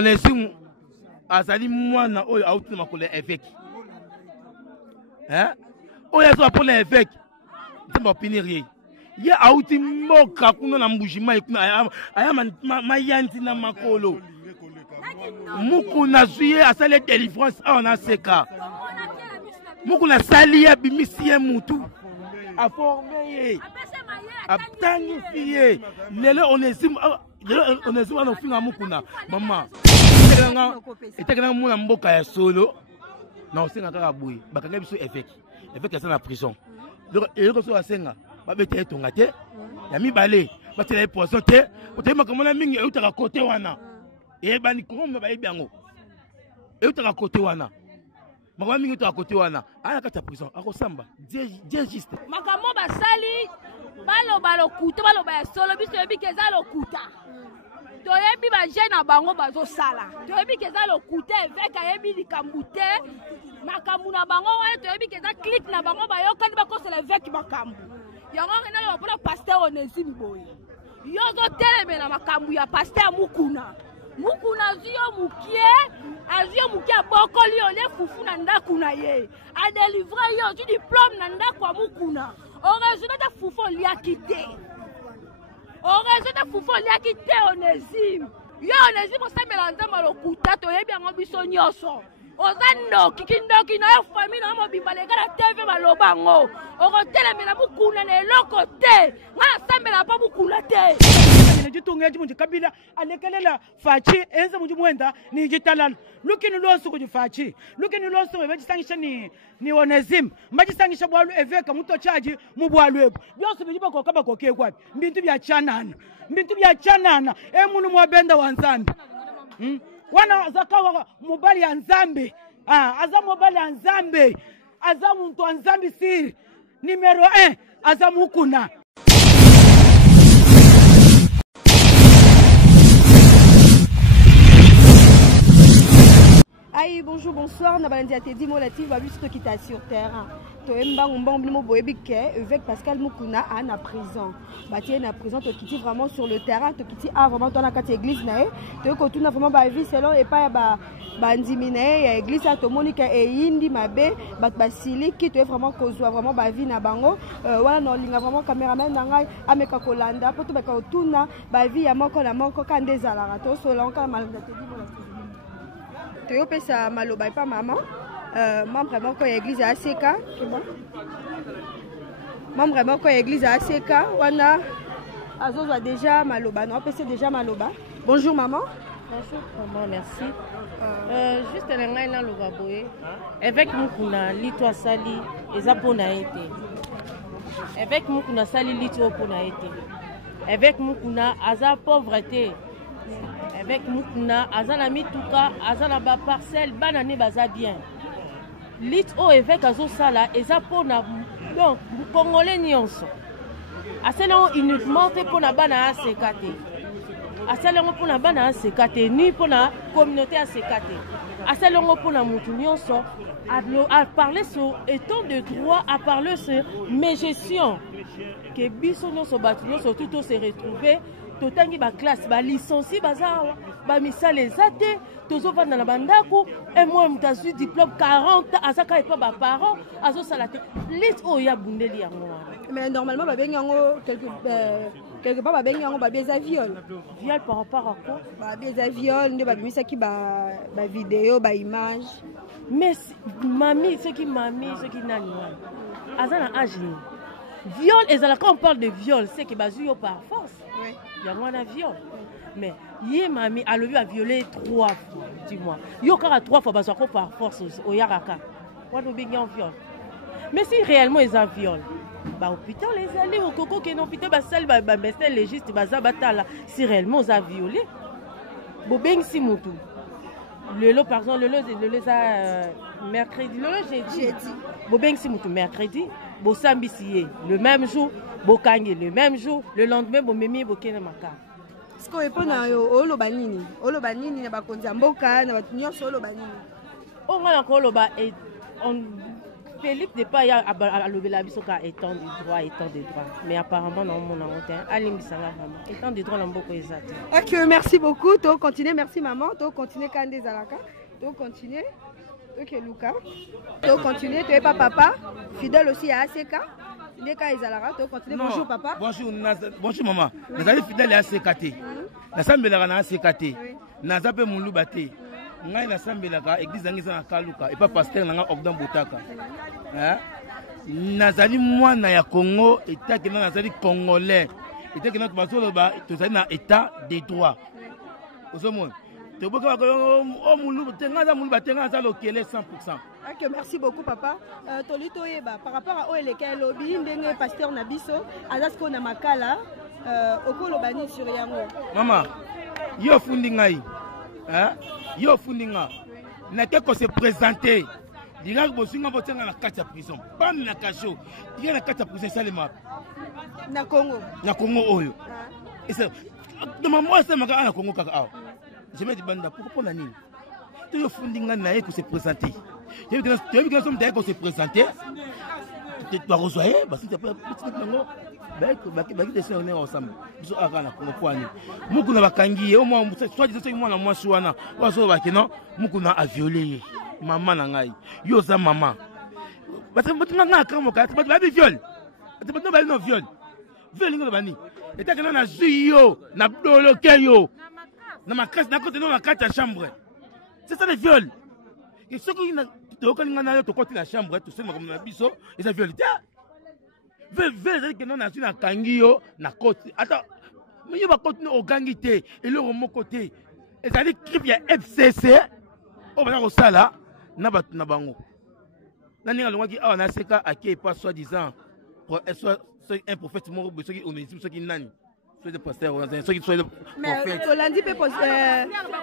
Onesimu azali mwana oyo auti makolo évêque. Hein? Oyo azo apona évêque. Nzambe opinirie. Ye auti mboka kuna na mbujima ikuna aya mayanti na makolo. Mukuna zuye asale délivrance on a seka. Mukuna sali ya bimisi mutu. A formé. A planifié. Lelo Onesimu na finga mukuna. Maman. Etekanga mona mboka ya solo. Na osenga kaka boye. Bakanga biso évêque. Évêque asa na prison. Donc eloko so asenga. Babete etonga te. Ya mibale. Batela poisson te. Oteyi makamona mingi eutaka kote wana. Ebani komba bayebi yango. Eutaka kote wana. Makamona mingi eutaka kote wana. Aya kata prison. Akosamba. Dieu juste. Makamo basali baloba lokuta baloba ya solo biso yebi keza lokuta. Toyebi ba jeune bango bazo sala. Toyebi keza lokuta évêque ayebi likambu te. Makambu na bango wana toyebi keza clique na bango bayokani bakosela évêque makambu. Yango ngena ba pasteur Onesimu boye. Yozo telemena makambu ya pasteur Mukuna. Mukuna azio mukie bokoli ole fufu na ndaku na ye. A délivrer yo du diplôme na ndaku wa Mukuna. Orezo ta fufu liaki te. Orezo ta fufu liaki te Onesimu. Yo Onesimu sembela nzamba lokuta toyebi yango biso nyoso. Ozando kikindoki na yo famille na mo bimbaleka na TV balobango. Okotelemela Mukuna na eloko te. Ngana sembela pa Mukuna te. Jitungeji munji kabila alekelela fachi enza munji mwenda ni jitalala lukini loso kuji fachi lukini loso wejisangisha ni Onesimu mbajisangisha bwalu évêque muto chaji mu bwalu byose bijiba ko kaba koke kwapi mbintu bya chanana munu mwabenda wa Nzambe wana zakawa mobali ya Nzambe aza mobali ya Nzambe aza muntu wa Nzambe siri numero 1 aza Mukuna. Aïe, bonjour, bonsoir. Nabalandi a Teddy Molati, va juste quitter sur terre. Toemba Mbambo Boebike, avec Pascal Mukuna en prison. Bati en prison, to quitter vraiment sur le terrain, to quitter vraiment dans la carte église nae. To ko tuna vraiment ba vie selon et pas ba ndimine ya église à Tomonika et Indi mabe, ba sili qui to vraiment kozwa vraiment ba vie na bango. Wana no linga vraiment cameraman nanga ameka kolanda, poto ba ko tuna ba vie ya moko na moko kandezala rato selon ka malanda Teddy Molati. Je pesa maloba pas maman membre vraiment ko église ACK membre vraiment ko église ACK wana azoza déjà maloba non pesa déjà maloba. Bonjour maman. Bonjour maman, merci. Juste ngai na loba boye avec Mukuna litwa sali eza pona été avec Mukuna sali litwa pona été avec Mukuna aza pauvreté avec Mukuna azana mituka azana ba parcelle banane baza bien lit o évêque azo sala eza pona donc congolais nyonso aselo uniquement te pona bana asekate aselo pona bana asekate ni pona communauté asekate aselo pona mutu nyonso à parler sur étant de droit à parler sur mes gestions que biso nyonso batu nyonso tout se retrouver totangi ba classe ba licencié bazawa ba misala ezate tozo vanda na bandako et moi mutazu diplôme 40 azaka et pas ba parents azo salate lit o ya bundeli yango. Mais normalement ba bengi yango quelque part ba bengi yango ba beza viol par rapport à quoi ba beza viol nde ba bimisa ki ba vidéo ba image mais mami ce qui nani wana azana âge viol ezala quand on parle de viol c'est que bazu yo par force. Il y a moins de viol. Mais yé mami a a violé 3 fois, dis-moi. Yo kara 3 fois parce qu'on par force au Yaraka. What do big viol. Mais si réellement ils ont viol, bah hôpital les allés au coco qui n'ont hôpital bah celle bah c'est légiste bah zabatala si réellement ils ont violé. Bobeng si mutu. Le lot par exemple le lot ça mercredi le lot jeudi. Bobeng si mutu mercredi. Bosambi siye le même jour. Bokangi le même jour, le lendemain, bomemi bokena maka. Ce qu'on est pona olobanini na bakonza mboka na batunyo solo banini. On va encore loba et Félix n'est pas à l'obéla biso ka étant de droit. Mais apparemment non mon angoté. Alingi sanga vraiment. Étant de droit l'amboko exact. Ok, merci beaucoup. To continuer, merci maman. To continuer Kande Zalaka. To continuer. Ok Luca. To continuer. To pas papa. Fidèle aussi à ACK. Ndeka Zalaka. To continuer. Bonjour papa. Bonjour maman. Nazali fidèle à ACK. Nasambelaka na ACK. Nazape muluba te. Ngai nasambelaka église angisa na Kaluka et pas pasteur nanga Ogdan Botaka. Nazali mwana ya Congo état que nazali congolais. État que notre basolo ba tozali na état de droit. Ozomona. Toboka ko o muluba te ngaza muluba te ngaza lokele 100%. Ok, merci beaucoup papa. Tolito yeba par rapport à Oeleka lobby ndenge pasteur na biso azasko na makala okolo bani sur yango. Maman, yo fundi ngai. Yo fundinga na ko se présenter dira que bosinga botenga na kati ya prison pas na kasho dira na kati ya prison salema na Congo oyo et ça de maman ça maka na Congo kaka je me dis banda pourquoi na nini to yo fundinga na ko se présenter yo que somme d'ailleurs ko se présenter tu dois rejoindre parce que petit nango baki de on est ensemble biso aka na Congo kwani mukuna bakangi au moins soit disant moi na moi suana wazo baki non mukuna a violé maman na ngai yo za maman parce que nga kamo ka ba viol parce ba no viol ngo bani eta que na zuyo na bloqué yo na makasi na côté na makati ya chambre c'est ça le viol et ce que to nga na to côté la chambre tout ça comme na biso et ça viol Vele que non a su na kangio na côté. Attends, mais il va continuer au gangité et le mon côté. Et ça dit qu'il y a FCC. On va au sala na batu na bango. Nani nga longaki a na seka aki pas soi-disant soit un prophète mort ceux qui ceux qui nani. Soit des pasteurs ceux qui soit le prophète. Mais Tolandi pe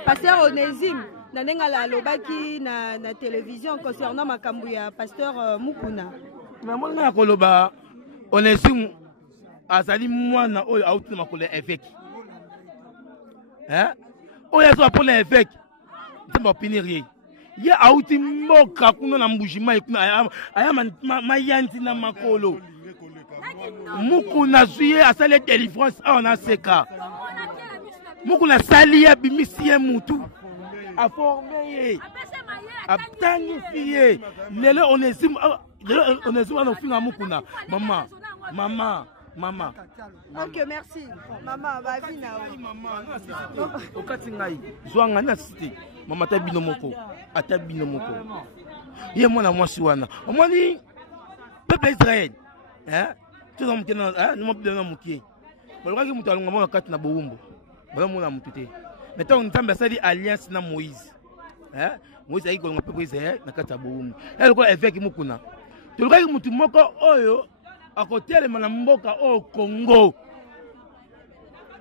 pasteur Onésime nanenga la lobaki na télévision concernant makambu ya pasteur Mukuna. Mais moi nga koloba Onésime azali mwana oyo auti makolo évêque. Oyo azo pour l'évêque. C'est mon opinion. Ya auti moka kuna na mbujima aya mayanti na makolo. Mukuna zuye asale délivrance on a seka. Mukuna sali ya bimisiye mutu. A formé. A tanifié. Lelo Onésime on a finga mukuna. Maman. Ok, merci. Maman, va venir. Maman, au Katingaï, Zouanga na cité. Maman tabino moko. Atabino moko. Yé moi na moi siwana. Au moins ni peuple Israël. Tout le monde qui est nous m'appelle mukié. Bon le gars qui m'a talonga moi kat na boumbo. Voilà mon amutité. Maintenant on tamba sali alliance na Moïse. Moïse ayi ko ngapa peuple Israël na kat na boumbo. Elle ko évêque mukuna. Tout le gars qui mutu moko oyo à côté de Manamboka au Congo.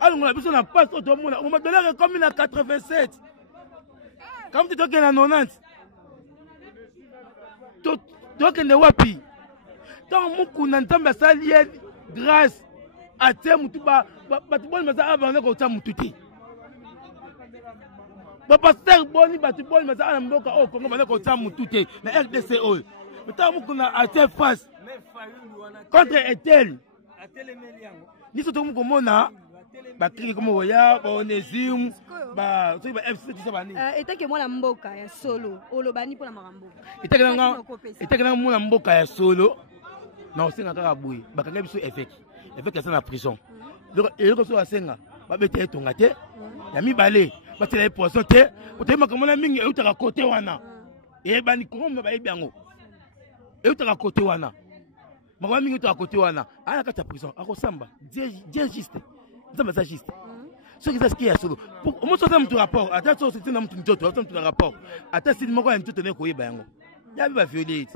Alors, on a besoin d'un passe au monde. On m'a donné comme en 87. Comme tu dois gagner en 90. Tu dois gagner wapi. Tant que nous avons sali grâce à tes mutuba, tu bon mais avant de faire mututi. Pasteur boni batu bon mais avant de Mboka au Congo, on faire mututi. Mais RDCO. Mais tant que nous avons face contre Etel. Ni soto mu komona ba kiri komo ya ba Onésime ba so ba FC tout ça ba ni. Eta ke mwana mboka ya solo olobani pona makambo. Eta ke na mwana mboka ya solo. Non senga kaka boui ba kanga biso évêque. Évêque ça na prison. Donc et ko so asenga ba bete etonga te. Ya mibale ba tele poisson te. Otema komona mingi e utaka côté wana. E ba ni komba ba ebiango. E utaka côté wana. Maman mingi to à côté wana aya kata prison akosamba Dieu juste nzamba ça juste ce qui ça ce qui est solo pour mo so ça mu rapport ata so c'est na mutu ntoto ata mutu na rapport ata si moko ya ntoto ne ko yeba yango ya ba violer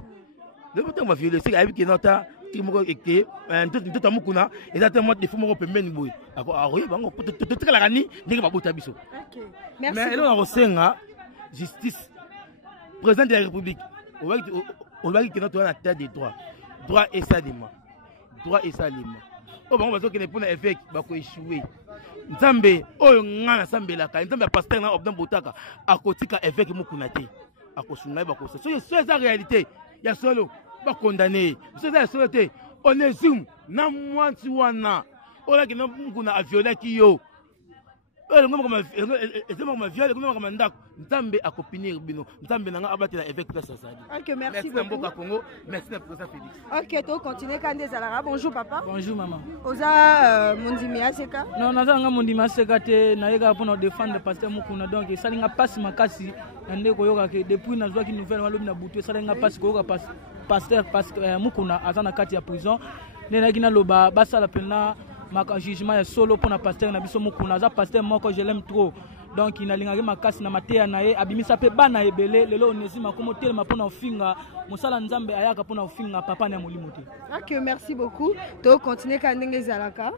le mutu ma violer c'est avec nota ki moko eke ntoto mukuna ezata mo defo moko pembeni boy ako aroyeba ngo to tikala kani ndenge babota biso. OK merci mais là on senga justice président de la République on va que notre état de droit. Droit et salima. Oh bon, on va dire que les points évêques va échouer. Nzambe, oh ngana sambela ka. Nzambe pasteur na Ogdan Botaka. A kotika évêque mukunate. A kosunga ba kosa. So c'est la réalité. Ya solo. ba condamné c'est ça société Onésime na mwanti wana ola ki na mukuna aviola ki yo ngoma viole ngoma ndako ntambe akopinir bino ntambe nanga abatela avec place Sazali. OK, merci beaucoup. Merci Congo, merci président Félix. OK, to continuer Kande Zalara. Bonjour papa. Bonjour maman. Oza Mondimi Aseka. Non, naza nga Mondimi Aseka te na yeka pour défendre pasteur Mukuna donc salinga passe makasi ande ko yoka ke depuis nazwa ki nouvelle walobi na butu salinga passe ko yoka pasteur parce que Mukuna azana kati ya prison nena kina loba basala pena maka jugement ya solo pour na pasteur na biso Mukuna za pasteur moko je l'aime trop donc il a lingaki makasi na mateya na ye abimisa pe bana ebele lelo Onésime komo telema pona ofinga musala nzambe ayaka pona ofinga papa na molimo te. OK, merci beaucoup. To continuer Kandenge Zalaka.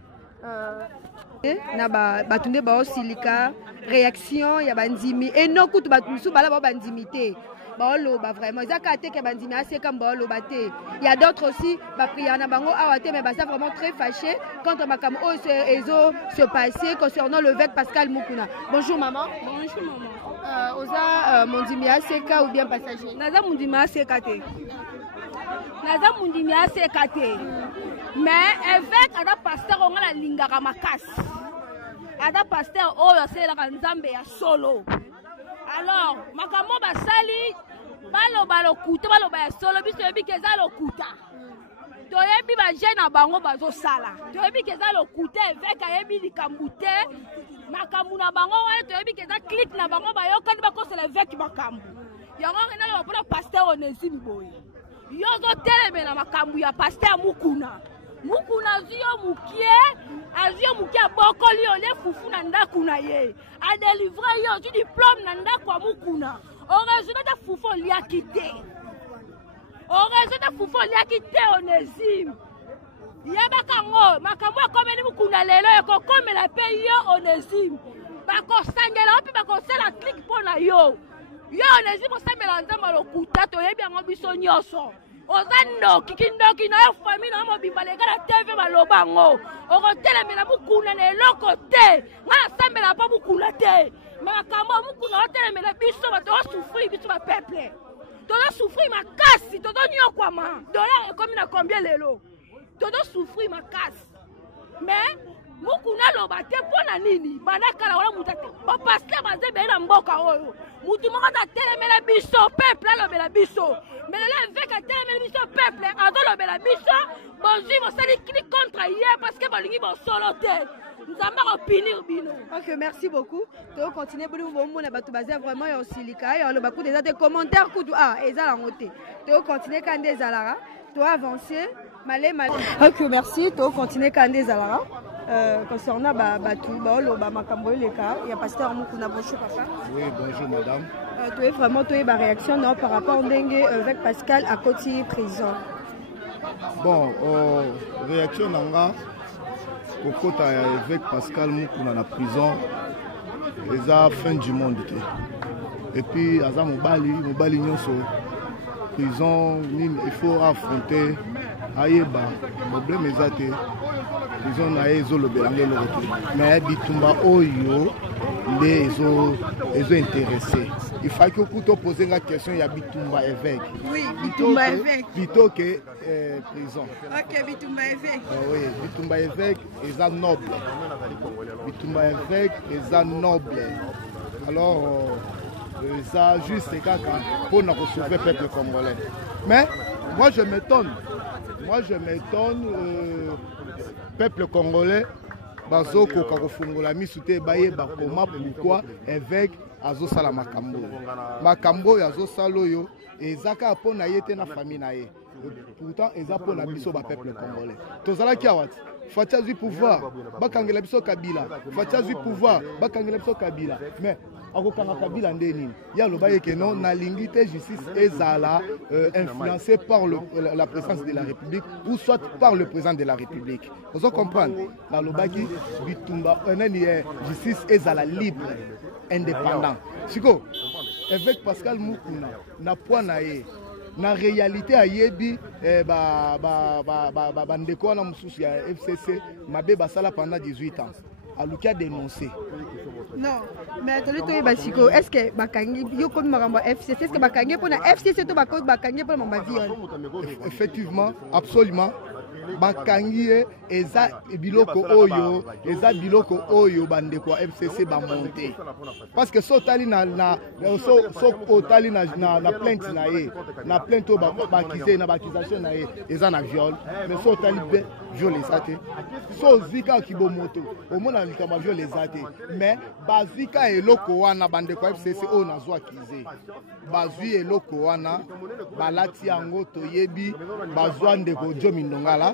Na batunde ba osilika réaction ya bandimi et non kutu batusu bala ba bandimité. Baolo ba vraiment ezaka te ke bandimi aseka baolo baté. Il y a d'autres aussi ba priya na bango awate mais ba ça vraiment très fâché quand makam o se passer concernant le vec Pascal Mukuna. Bonjour maman. Bonjour maman. Oza mondimi aseka ou bien passager? Naza mondimi aseka te. Naza mondimi aseka te. Mais avec ada pasteur on a lingaka makasi. Ada pasteur oyo aselaka nzambe ya solo. Alors, makambo basali baloba lokuta baloba ya solo biso yebi keza lokuta. Toyebi ba jeune bango bazo sala. Toyebi keza lokuta avec ayebi likambute. Makambu na bango wana toyebi keza click na bango bayoka ni bakosela avec makambu. Yango ngena lo pona pasteur Onésime boy. Yozo teleme na makambu ya pasteur Mukuna. Mukuna azio mukie bokoli ole fufu na ndaku na ye a délivrer yo du diplôme na ndaku wa Mukuna au résultat de fufu liakité Onésime yabakango makambo akomeli Mukuna lelo ekokomela pe yo Onésime bakosangela opi bakosala click pona yo Onésime osambela nzamba lokuta toyebi yango biso nyonso Ozando kikindoki na yo famille na mobimba lega na TV balobango okotelemela Mukuna na eloko te ngana sambela pa Mukuna te makambo Mukuna otelemela biso bato souffrir biso ba peuple todo souffrir makasi todo nyokwama dollar ekomi na combien lelo todo souffrir makasi mais Mukuna loba te pona nini banakala wala mutate ba pasteur bazebe na mboka oyo mutu moko ta telemela biso peuple alobela biso mais là avec a telemela biso peuple azolobela biso bonjour mosali clic contre hier parce que balingi bon solo te nzamba ko pinir bino. OK, merci beaucoup. To continuer boli bomona bato baza vraiment ya osilika ya loba ku déjà des commentaires kudu ezala ngote. To continuer Kande Zalara, to avancer malé. OK, merci. To continuer Kande Zalara. Concernant Batou, Makambo, les cas, il y a pasteur Mukuna. Bonjour papa. Oui, bonjour madame. Tu es vraiment ma réaction non, par rapport au dengue avec Pascal à côté prison. Bon, réaction nanga au côté avec Pascal Mukuna na prison, les a fin du monde. Et puis Azam Mobali nyonso prison, il faut affronter ayeba problème ezate. Ils ont mais bitumba oyo les intéressés. Il faut que vous posez la question, il y a bitumba évêque. Oui, bitumba évêque. Plutôt que prison. OK, bitumba évêque. Oui, bitumba évêque est noble. Bitumba évêque est noble. Alors, ça juste c'est pour nous sauver le peuple congolais. Mais moi je m'étonne. Peuple congolais, bazoko kakofungola misute baye bakoma pourquoi évêque azosala makambo yazosala yo ezaka pona yete na famille na ye pourtant eza pona biso ba peuple congolais tozala ki awati fatia du pouvoir bakangela biso Kabila fatia du pouvoir bakangela biso Kabila mais akokanga Kabila ndeni ya loba yeke non na lingité justice ezala influencé par la présidence de la République ou soit par le président de la République. Vous comprenez la loba ki bitumba justice ezala libre indépendant. Siko avec Pascal Mukuna na point na ye na réalité ayebi ndeko na mususu ya FCC mabe basala pendant 18 ans. aluki a dénoncé. Non, mais est-ce que bakangi yo comme makambo FCC, est-ce que bakangi pour na FCC to bakangi pour mamba viol? Effectivement, absolument. Bakangi eza biloko oyo bandeko FCC ba monter. Parce que so tali na otali na plainte na plainte o ba accusé na accusation na eza na viol, mais so tali be viol ezate. So zika kibomoto omona likama viol ezate, mais bazika eloko wana bandeko FCC o nazwa akize. Bazui eloko wana balati yango toyebi bazwa ndeko Jomi Ndongala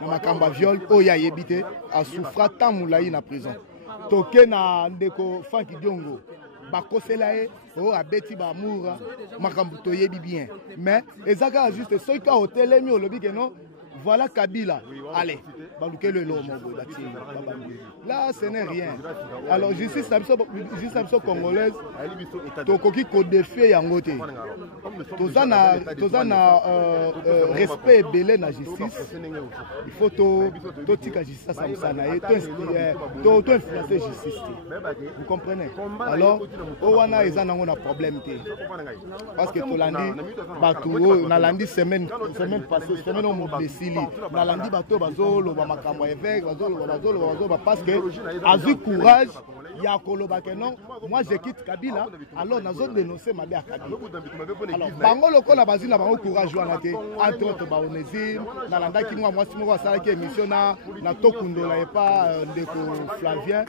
na makamba viol oya yebite a souffra tant moulayi na prison. Toke na ndeko Frank Diongo bakosela e o abeti ba moura makambo toyebi bien, mais ezaka juste soika hotel mi olobi que non voilà Kabila, allez, là ce n'est rien. Alors justice congolaise, tokoki ko défier yangote. Tozana respect belé na justice. Il faut to tika justice samsana et to influencer justice. Vous comprenez? Alors owana ezana ngona problème té. Parce que tolandi batu na landi semaine passée, semaine au blessé. Nalandi bato bazolo ba makambo évêque bazolo parce que azu courage ya koloba que non, moi je quitte Kabila, alors nazo dénoncer mabe à Kabila. Alors bango lokola bazina bango courage wana te, entre autres ba Onésime nalanda ki moi simo sala ki émission na tokundola et pas ndeko Flavien.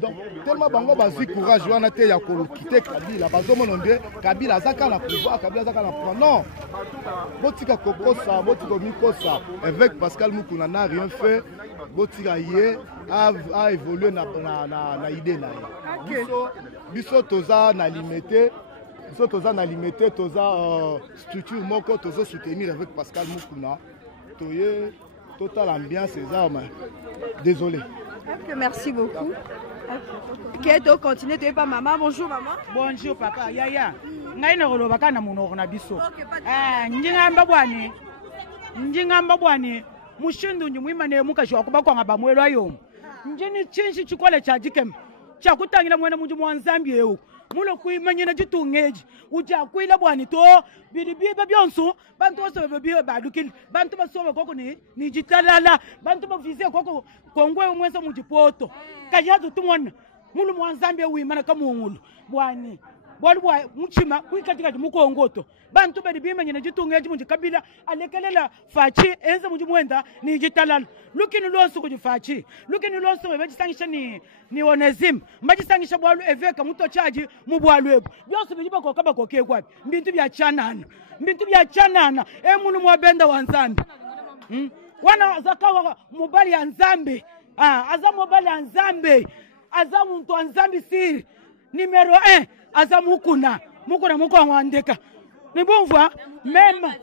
Donc tellement bango bazu courage wana te ya kolo quitter Kabila, bazomo nonde Kabila zaka na pouvoir, Kabila zaka na pouvoir. Non. Botika kokosa, botika mikosa. Avec Pascal Mukuna n'a rien fait. Botika yé a évolué na idée na. Biso toza na limité. Biso toza na limité, toza structure moko toza soutenir avec Pascal Mukuna. Toye total ambiance ces armes. Désolé. Okay, merci beaucoup. Keto continue, tu es pas maman. Bonjour maman. Bonjour papa. Yaya. Ngai na rolo bakana munoko na biso. Njingamba bwani mushindu nyimwimane mukashwa kubakwanga bamwelwa yo. Njini chinshi chikole cha jikem. Cha kutangira mwena munju mwanzambi eu. Mulo kuimanyina jitungeji. Uja kuila bwani to bidibiba byonso bantu bose bebiwe badukili. Bantu basobe koko ni jitalala. Bantu bavizie koko kongwe umwenza mujipoto. Kajatu tumwana. Mulo mwanzambi eu imana kamungulu. Bwani. Bwa muchima kuikatika mukongoto bantu bedi bimanye jitungeji munji Kabila alekelela fachi enza munji mwenda ni jitalala lukini lonso ku fachi lukini lonso bejisangisha ni Onésime mbajisangisha bwalu eveka muto chaji mu bwalwebu byose bijiba kokaba kokekwa mbintu bya chanana munu mwabenda wanzambi wana zakawa mubali ya nzambe aza mubali ya nzambe aza muntu wanzambi siri numéro 1 aza mukuna mukongwandeka nibumva même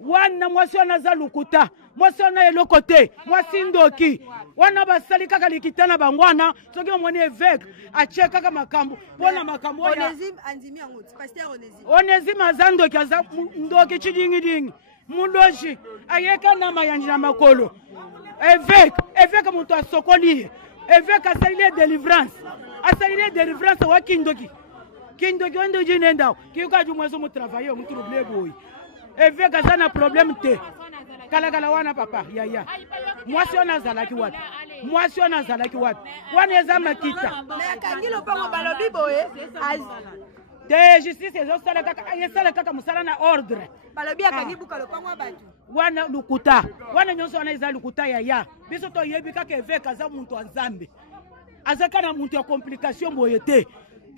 wana mwasi wana za lukuta mwasi wana elokote mwasi ndoki wana basali kaka likitana bangwana soki omoni évêque acheka kaka makambo pona makambo Onésime andimi yango pasteur Onésime aza ndoki aza ndoki chidingi muloji ayeka na mayanji na makolo évêque mutu asokoli évêque asalile délivrance wa kindoki wendo jinenda kiyuka jumwezo mu travailler mu trouble boy évêque azana problème te kala wana papa yaya mwasi wana zalaki wapi wana eza makita mais kangilo pango balobi boye de justice ezosala kaka musala na ordre balobi akangi buka lopango batu wana lukuta wana nyonso wana eza lukuta yaya biso toyebi kaka évêque aza muntu wa nzambe azaka na muntu ya complication boye te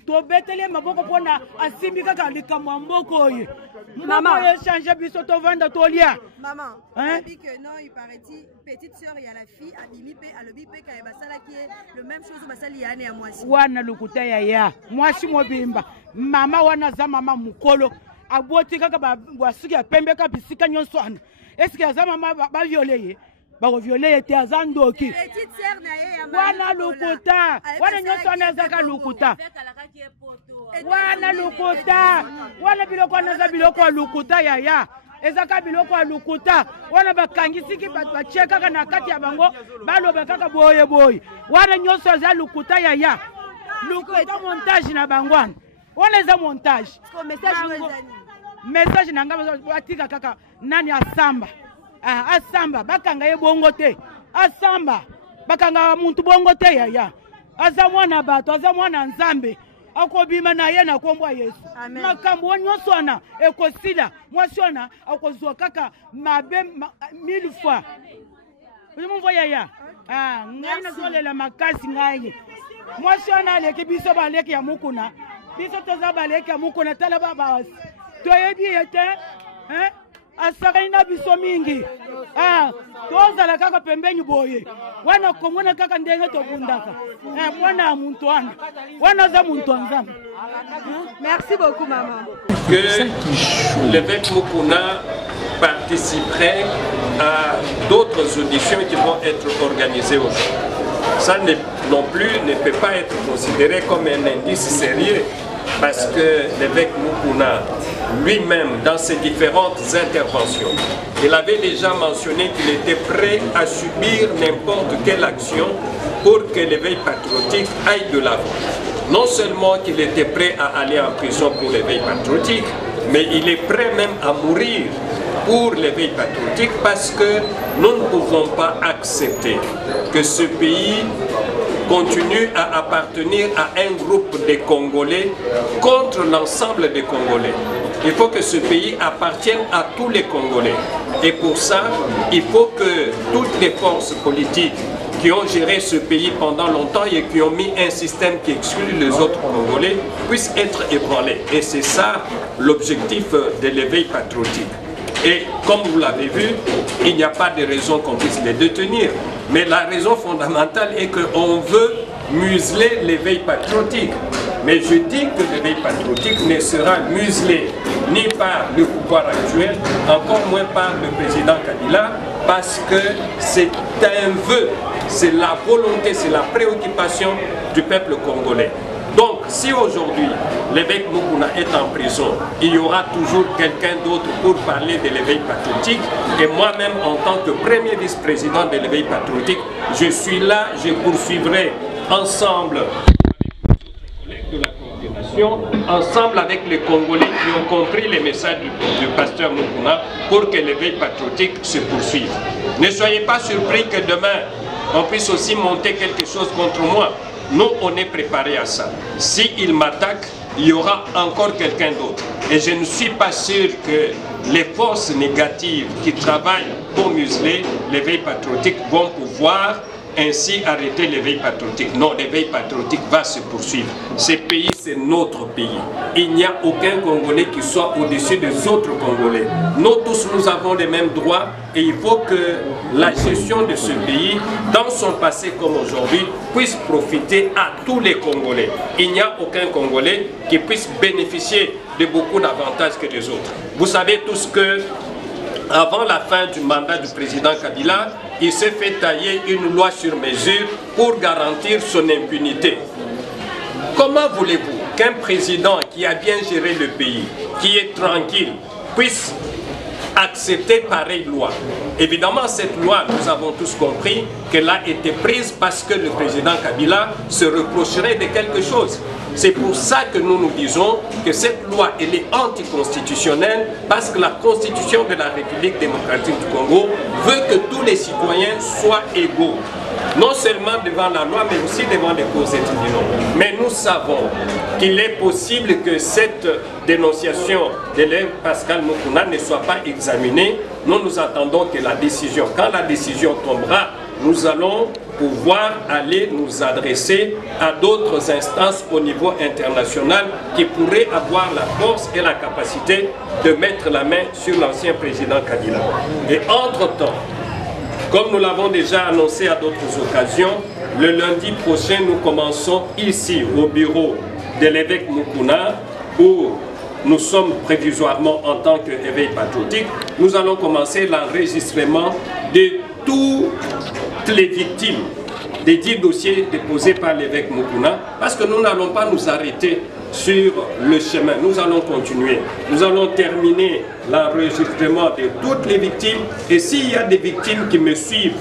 tobetele maboko pona asimbi kaka likamwa mboko oye maman échanger biso tovanda tolia maman hein dit que non il paraît-il petite sœur ya la fille abimi pe alobi pe ka basala qui est le même chose basali ya ne ya mwasi wana lukuta ya mwasi mobimba mama wana za mama mukolo aboti kaka basuki ya pembe ka bisika nyonso ana est-ce que za mama ba violer ba violer te azandoki petite sœur na ye ya wana lukuta wana nyonso ana zaka lukuta wana lukuta wana biloko wana za biloko lukuta yaya ezaka biloko ya lukuta wana bakangisiki bato batie kaka na kati ya bango baloba kaka boye boye wana nyonso eza lukuta yaya lukuta montage na bango wana eza montage message na nga batika kaka nani asamba asamba bakanga ye bongo te asamba bakanga muntu bongo te yaya aza mwana bato aza mwana nzambe akobima na ye na kombo ya Yesu makambo nyonso wana ekosila mwasi wana akozwa kaka mabe 1000 fois olimvo yaya ngai nazolela makasi ngai mwasi wana aleki biso baleki ya mukuna biso toza baleki ya mukuna tala baba toyebi ete asaka ina biso mingi tozala kaka pembeni boye wana komona kaka ndenge tobundaka mwana ya muntu wana aza muntu nzambe. Merci beaucoup maman. Que l'évêque Mukuna participerait à d'autres auditions qui vont être organisées aujourd'hui. Ça non plus ne peut pas être considéré comme un indice sérieux parce que l'évêque Mukuna lui-même, dans ses différentes interventions, il avait déjà mentionné qu'il était prêt à subir n'importe quelle action pour que l'éveil patriotique aille de l'avant. Non seulement qu'il était prêt à aller en prison pour l'éveil patriotique, mais il est prêt même à mourir pour l'éveil patriotique parce que nous ne pouvons pas accepter que ce pays continue à appartenir à un groupe de Congolais contre l'ensemble des Congolais. Il faut que ce pays appartienne à tous les Congolais. Et pour ça, il faut que toutes les forces politiques qui ont géré ce pays pendant longtemps et qui ont mis un système qui exclut les autres Congolais puissent être ébranlés. Et c'est ça l'objectif de l'éveil patriotique. Et comme vous l'avez vu, il n'y a pas de raison qu'on puisse les détenir. Mais la raison fondamentale est qu'on veut museler l'éveil patriotique. Mais je dis que l'éveil patriotique ne sera muselé ni par le pouvoir actuel, encore moins par le président Kabila, parce que c'est un vœu, c'est la volonté, c'est la préoccupation du peuple congolais. Donc, si aujourd'hui l'évêque Mukuna est en prison, il y aura toujours quelqu'un d'autre pour parler de l'éveil patriotique. Et moi-même, en tant que premier vice-président de l'éveil patriotique, je suis là, je poursuivrai ensemble de la coordination, ensemble avec les Congolais qui ont compris les messages du pasteur Mukuna pour que l'éveil patriotique se poursuive. Ne soyez pas surpris que demain, on puisse aussi monter quelque chose contre moi. Nous, on est préparé à ça. S'il m'attaque, il y aura encore quelqu'un d'autre. Et je ne suis pas sûr que les forces négatives qui travaillent pour museler l'éveil patriotique vont pouvoir ainsi arrêter l'éveil patriotique. Non, l'éveil patriotique va se poursuivre. Ce pays, c'est notre pays. Il n'y a aucun Congolais qui soit au-dessus des autres Congolais. Nous tous, nous avons les mêmes droits et il faut que la gestion de ce pays, dans son passé comme aujourd'hui, puisse profiter à tous les Congolais. Il n'y a aucun Congolais qui puisse bénéficier de beaucoup d'avantages que les autres. Vous savez tous que avant la fin du mandat du président Kabila, il s'est fait tailler une loi sur mesure pour garantir son impunité. Comment voulez-vous qu'un président qui a bien géré le pays, qui est tranquille, puisse accepter pareille loi? Évidemment, cette loi, nous avons tous compris qu'elle a été prise parce que le président Kabila se reprocherait de quelque chose. C'est pour ça que nous disons que cette loi, elle est anticonstitutionnelle parce que la constitution de la République démocratique du Congo veut que tous les citoyens soient égaux. Non seulement devant la loi, mais aussi devant les causes et tribunaux. Mais nous savons qu'il est possible que cette dénonciation de l'élève Pascal Mukuna ne soit pas examinée. Nous attendons que la décision, quand la décision tombera, nous allons pouvoir aller nous adresser à d'autres instances au niveau international qui pourraient avoir la force et la capacité de mettre la main sur l'ancien président Kabila. Et entre-temps, comme nous l'avons déjà annoncé à d'autres occasions, le lundi prochain, nous commençons ici au bureau de l'évêque Mukuna, où nous sommes prévisoirement en tant qu'éveil patriotique. Nous allons commencer l'enregistrement de toutes les victimes des 10 dossiers déposés par l'évêque Mukuna, parce que nous n'allons pas nous arrêter sur le chemin. Nous allons continuer. Nous allons terminer l'enregistrement de toutes les victimes. Et s'il y a des victimes qui me suivent,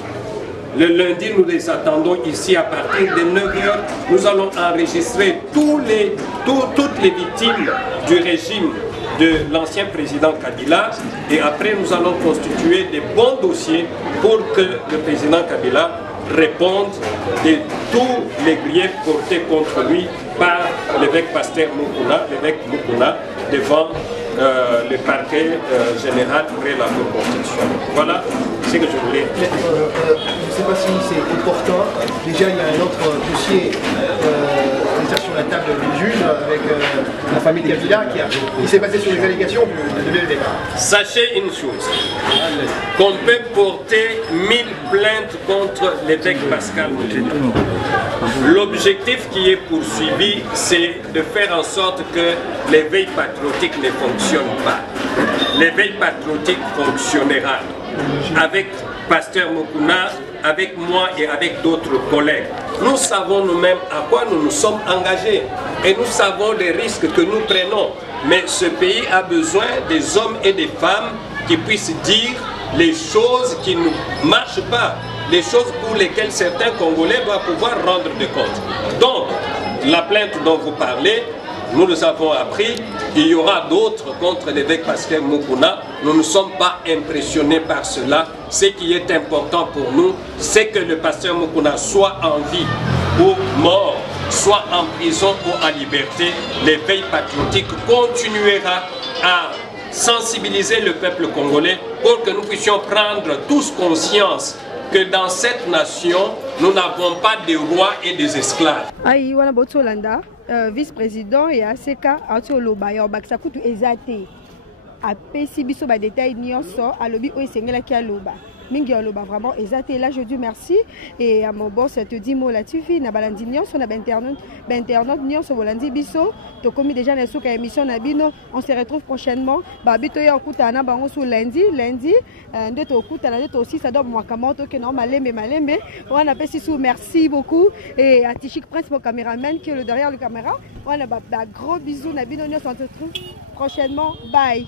le lundi, nous les attendons ici à partir de 9h. Nous allons enregistrer toutes les victimes du régime de l'ancien président Kabila. Et après, nous allons constituer des bons dossiers pour que le président Kabila réponde de tous les griefs portés contre lui par l'évêque pasteur Mukuna, devant le parquet général après la Constitution. Voilà ce que je voulais. Je ne sais pas si c'est opportun. Déjà, il y a un autre dossier sur la table du juge avec la famille Kabila qui s'est basé sur les allégations de l'évêque. Sachez une chose, qu'on peut porter 1000 plaintes contre l'évêque Pascal Mukuna. L'objectif qui est poursuivi, c'est de faire en sorte que l'éveil patriotique ne fonctionne pas. L'éveil patriotique fonctionnera avec Pasteur Mukuna, avec moi et avec d'autres collègues. Nous savons nous-mêmes à quoi nous nous sommes engagés et nous savons les risques que nous prenons. Mais ce pays a besoin des hommes et des femmes qui puissent dire les choses qui ne marchent pas, les choses pour lesquelles certains Congolais doivent pouvoir rendre des comptes. Donc, la plainte dont vous parlez, nous les avons appris, il y aura d'autres contre l'évêque Pasteur Mukuna. Nous ne sommes pas impressionnés par cela. Ce qui est important pour nous, c'est que le pasteur Mukuna soit en vie ou mort, soit en prison ou en liberté. L'éveil patriotique continuera à sensibiliser le peuple congolais pour que nous puissions prendre tous conscience que dans cette nation, nous n'avons pas de rois et des esclaves. Aïe, wana Botsolanda, vice-président et ACK, Atioloba, Yobaksa Kutu Ezate. Apesi biso ba détail nyonso alobi o esengela ki aloba mingi aloba vraiment ezate. Là je dis merci et à mon boss te dit mo la TV na balandi nyonso na internet nyonso bolandi biso to komi déjà na suka émission na bino. On se retrouve prochainement ba bito ya okuta na bango sur lundi ndeto okuta na ndeto aussi ça doit mwakamoto que non malembe on a pesi sous merci beaucoup et à Tichik Prince mon caméraman qui est le derrière le caméra. On a ba gros bisous na bino nyonso. On se retrouve prochainement, bye.